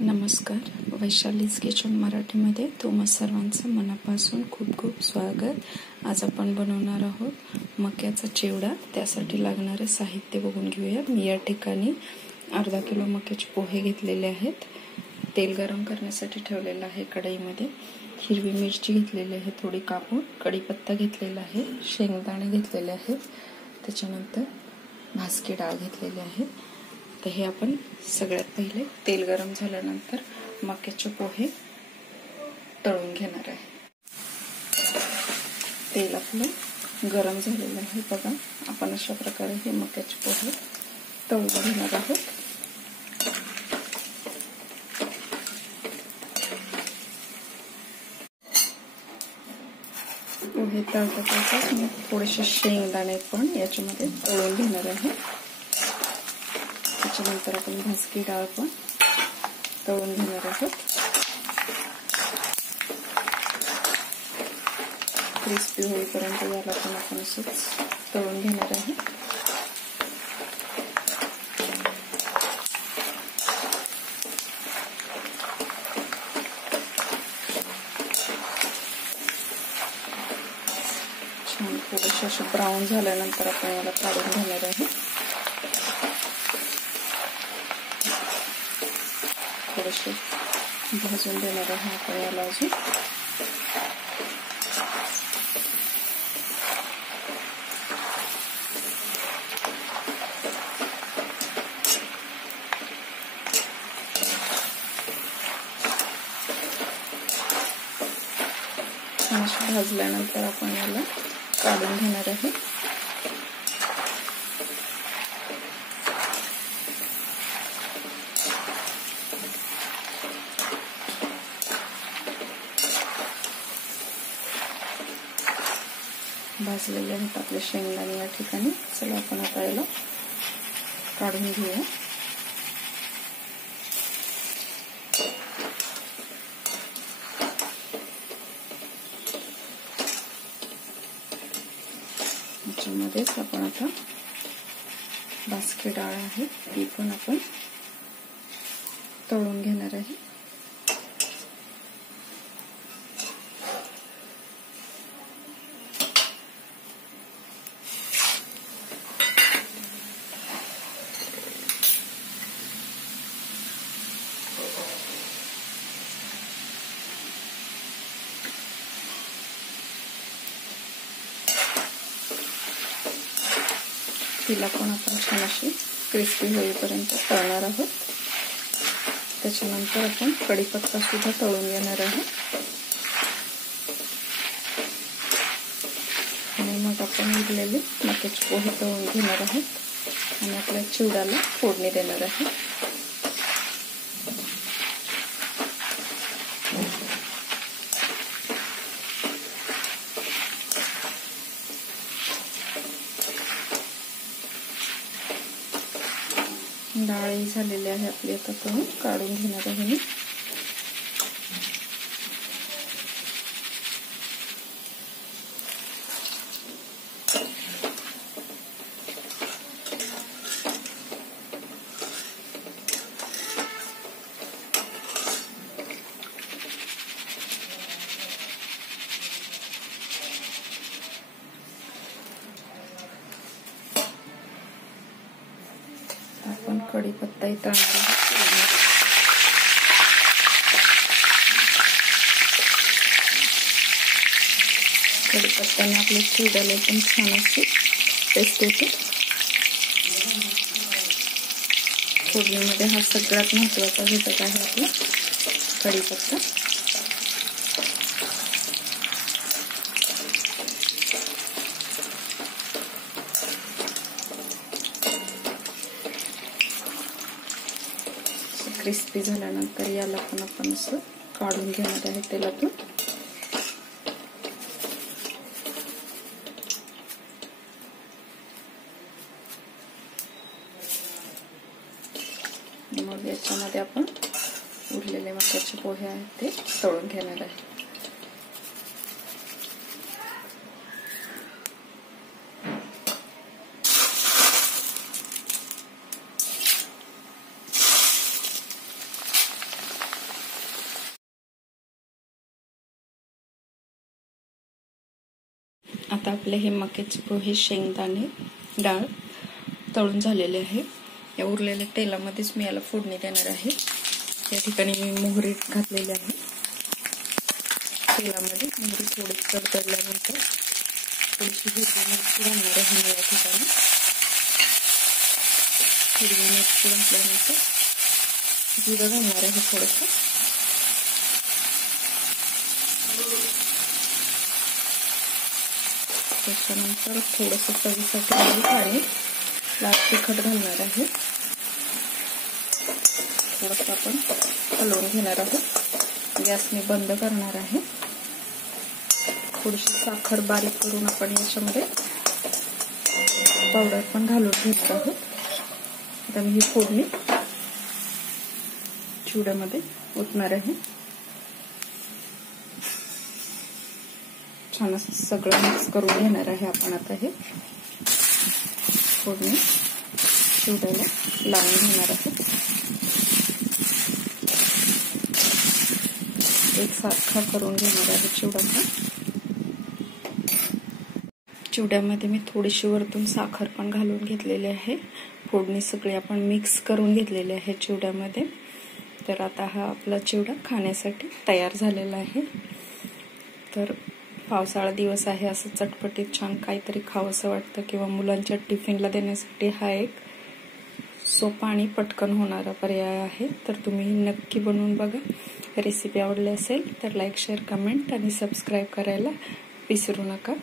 नमस्कार. वैशालीज किचन मराठीमध्ये तुम्हा सर्वांचं मनापासून खूप खूप स्वागत. आज आपण बनवणार आहोत मक्याचा चिवडा. त्यासाठी लागणारे साहित्य बघून घेऊया. मी या ठिकाणी अर्धा किलो मक्याचे पोहे घेतलेले आहेत. तेल गरम करण्यासाठी ठेवलेलं आहे कढईमध्ये. हिरवी मिरची घेतलेली आहे थोडी कापून. कढीपत्ता घेतलेला आहे. शेंगदाणे घेतलेले आहेत. त्याच्यानंतर भाजकी डाळ घेतलेली आहे. तर हे आपण सगळ्यात पहिले तेल गरम झाल्यानंतर मक्याचे पोहे तळून घेणार आहे. तेल आपलं गरम झालेलं आहे बघा. आपण अशा प्रकारे हे मक्याचे पोहे तळून घेणार आहोत. पोहे तळतात मी थोडेसे शेंगदाणे पण याच्यामध्ये तळून घेणार आहे. त्याच्यानंतर आपण भाजकी डाळ पण तळून घेणार आहोत. क्रिस्पी होईपर्यंत याला पण आपण असंच तळून घेणार आहे. छान थोडेसे असे ब्राऊन झाल्यानंतर आपण याला काढून घेणार आहे. थोडेसे भाजून देणार आहे आपण याला अजून. भाजल्यानंतर आपण याला काढून घेणार आहे. भाजलेले आहेत आपले शेंगदाणे या ठिकाणी. चला आपण आता याला काढून घेऊया. याच्यामध्येच आपण आता भाजकी डाळ आहे ती पण आपण तळून घेणार आहे. तिला पण आपण छान अशी क्रिस्पी होईपर्यंत तळणार आहोत. त्याच्यानंतर आपण कढीपत्ता सुद्धा तळून घेणार आहे. आणि मग आपण उरलेले मक्याचे पोहे तळून घेणार आहोत आणि आपल्या चिवड्याला फोडणी देणार आहे. डाळी झालेली आहे आपली. आता तळून काढून घेणार आहे मी. आपण कढीपत्ताही तळणार आहोत. कढीपत्त्याने आपल्या चिवड्याला पण छान अशी टेस्ट येते. फोडणीमध्ये हा सगळ्यात महत्त्वाचा घटक आहे आपला कढीपत्ता. क्रिस्पी झाल्यानंतर याला पण आपण असं काढून घेणार आहे तेलातून. मग याच्यामध्ये आपण उरलेले मक्याचे पोहे आहेत ते तळून घेणार आहे. आता आपले हे मक्याचे पोहे, शेंगदाणे, डाळ तळून झालेले आहे. या उरलेल्या तेलामध्येच मी याला फोडणी देणार आहे. या ठिकाणी मी मोहरी घातलेली आहे. तेलामध्ये मोहरी थोडी तडतडल्यानंतर थोडीशी हिरवी मिरची घालणार आहे मी या ठिकाणी. हिरवी मिरची घातल्यानंतर जिरं घालणार आहे थोडंसं. त्याच्यानंतर थोडंसं चवीसाठी मीठ आणि लाल तिखट घालणार आहे. थोडंसं आपण हलवून घेणार आहोत. गॅस मी बंद करणार आहे. थोडीशी साखर बारीक करून आपण याच्यामध्ये पावडर पण घालून घेणार आहोत. आता मी ही फोडणी चिवड्यामध्ये ओतणार आहे. छान असं सगळं मिक्स करून घेणार आहे आपण. आता हे फोडणी चिवड्याला लावून घेणार आहोत. एकसारखा करून घेणार आहे चिवड्याचा. चिवड्यामध्ये मी थोडीशी वरतून साखर पण घालून घेतलेली आहे. फोडणी सगळी आपण मिक्स करून घेतलेली आहे चिवड्यामध्ये. तर आता हा आपला चिवडा खाण्यासाठी तयार झालेला आहे. तर पावसाळा दिवस आहे, असं चटपटीत छान काहीतरी खावंसं वाटतं किंवा मुलांच्या टिफिनला देण्यासाठी हा एक सोपा आणि पटकन होणारा पर्याय आहे. तर तुम्ही नक्की बनवून बघा. रेसिपी आवडली असेल तर लाईक, शेअर, कमेंट आणि सबस्क्राईब करायला विसरू नका.